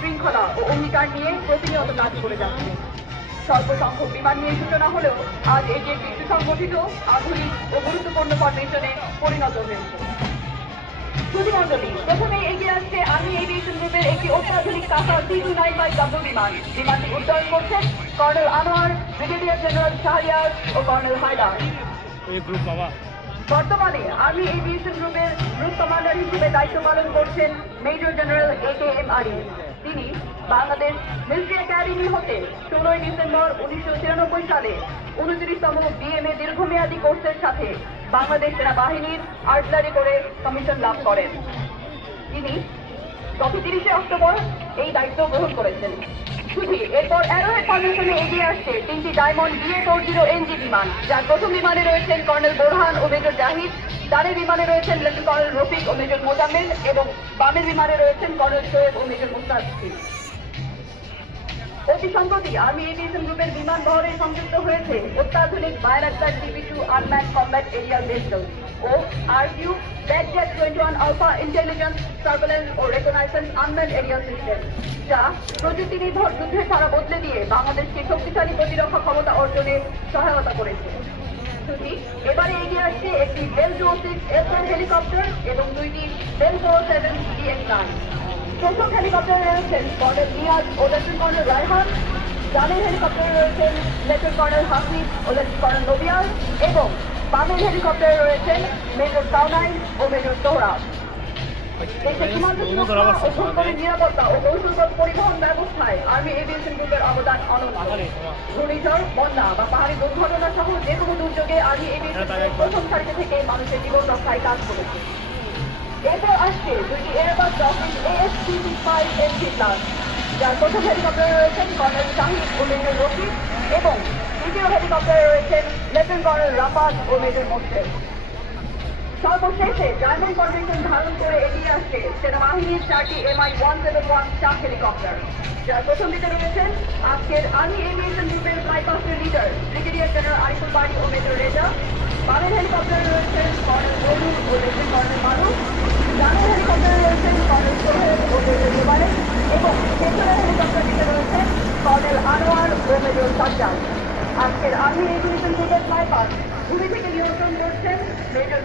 শৃঙ্খলা ও অঙ্গীকার নিয়ে প্রতিনিয়ত কাজ করে যাচ্ছে। স্বল্প সংখ্যক বিমান নিয়ে সূচনা হলেও আজ এটি একটি সুসংগঠিত, আধুনিক ও গুরুত্বপূর্ণ ফরমেশনে পরিণত হয়েছে। সুধীমণ্ডলী, প্রথমে এগিয়ে আসছে আর্মি এভিয়েশন গ্রুপের একটি অত্যাধুনিক কাসা C295W বিমান। বিমানটি উড্ডয়ন করছেন colonel Anwar, brigadier general Shahriar ও কর্নেল হায়দার। বর্তমানে আর্মি এভিয়েশন গ্রুপের গ্রুপ কমান্ডার হিসেবে দায়িত্ব পালন করছেন মেজর জেনারেল AKM আরিফ। তিনি বাংলাদেশ মিলিটারি একাডেমি হতে 16 ডিসেম্বর 1996 সালে 29তম BMA দীর্ঘমেয়াদী কোর্সের সাথে বাংলাদেশ সেনাবাহিনীর আর্টিলারি করে কমিশন লাভ করেন। তিনি গত 30 অক্টোবর এই দায়িত্ব গ্রহণ করেছেন। এরপর অ্যারোহেড ফরমেশনে এগিয়ে আসছে 3টি ডায়মন্ড DA-40NG বিমান, যার প্রথম বিমানে রয়েছেন কর্নেল বোরহান ও মেজর জাহিদ, ডানের বিমানে রয়েছেন লেফটেন্যান্ট কর্নেল রফিক ও মেজর মোজাম্মেল এবং বামের বিমানে রয়েছেন কর্নেল শোয়েব ও মেজর মুস্তাফিজ। অতি সম্প্রতি আর্মি এভিয়েশন গ্রুপের বিমান বহরে সংযুক্ত হয়েছে অত্যাধুনিক Bayraktar TB2 unmanned combat aerial vessel ও RQ Blackjack 21 alpha intelligence surveillance ও রেকগনাইজেন্স আনম্যান এরিয়াল সিস্টেম, যা প্রযুক্তি নির্ভর যুদ্ধের ধারা বদলে দিয়ে বাংলাদেশকে শক্তিশালী প্রতিরক্ষা ক্ষমতা অর্জনে সহায়তা করেছে। এবারে এগিয়ে আসছে একটি বেল 206 F1 হেলিকপ্টার এবং 2টি বেল 407 DX9। প্রথম হেলিকপ্টারে রয়েছেন কর্নেল নিয়াজ ও লেফটেন্যান্ট কর্নেল রায়হান, ডানের হেলিকপ্টারে রয়েছেন লেফটেন্যান্ট কর্নেল হাফিজ ও লেফটেন্যান্ট কর্নেল নবিয়ার এবং বামের হেলিকপ্টারে রয়েছেন মেজর সাউনাইন ও মেজর সোহরাব। দেশের সীমান্ত সুরক্ষা ও ভূখণ্ডের নিরাপত্তা ও কৌশলগত পরিবহন ব্যবস্থায় আর্মি এভিয়েশন গ্রুপের অবদান অনন্য। ঘূর্ণিঝড়, বন্যা বা পাহাড়ি দুর্ঘটনা সহ যে কোনো দুর্যোগে আর্মি এভিয়েশন গ্রুপ প্রথম সারিতে থেকে মানুষের জীবন রক্ষায় কাজ করেছে। এরপর আসছে 2টি এয়ারবাস ডকিং AS365NG প্লাস, যার প্রথম হেলিকপ্টারে রয়েছেন কর্নেল শাহিদ ও মেজর রফিক এবং দ্বিতীয় হেলিকপ্টারে রয়েছেন লেফটেন্যান্ট কর্নেল রাফাত ও মেজর মোস্তেক। সর্বশেষে ডায়মন্ড ফরমেশন ধারণ করে এগিয়ে আসছে সেনাবাহিনীর 4টি MI-171 স্টাফ হেলিকপ্টার, যার প্রথম দিকে রয়েছেন আজকের আর্মি এভিয়েশন গ্রুপের ফ্লাইপাস্টের লিডার ব্রিগেডিয়ার জেনারেল আরিফুল বাড়ি ও মেজর রেজা। বামের হেলিকপ্টারে রয়েছেন কর্নেল বরুণ ও লেফটেন্যান্ট কর্নেল মারুফ, ডানের হেলিকপ্টারে রয়েছেন কর্নেল সোহেল ও মেজর জুবাইর এবং পেছনের হেলিকপ্টারটিতে রয়েছেন কর্নেল আনোয়ার ও মেজর সাজ্জাদ। আজকের আর্মি এভিয়েশন গ্রুপের ফ্লাইপাস্ট ভূমি থেকে নিয়ন্ত্রণ করছেন মেজর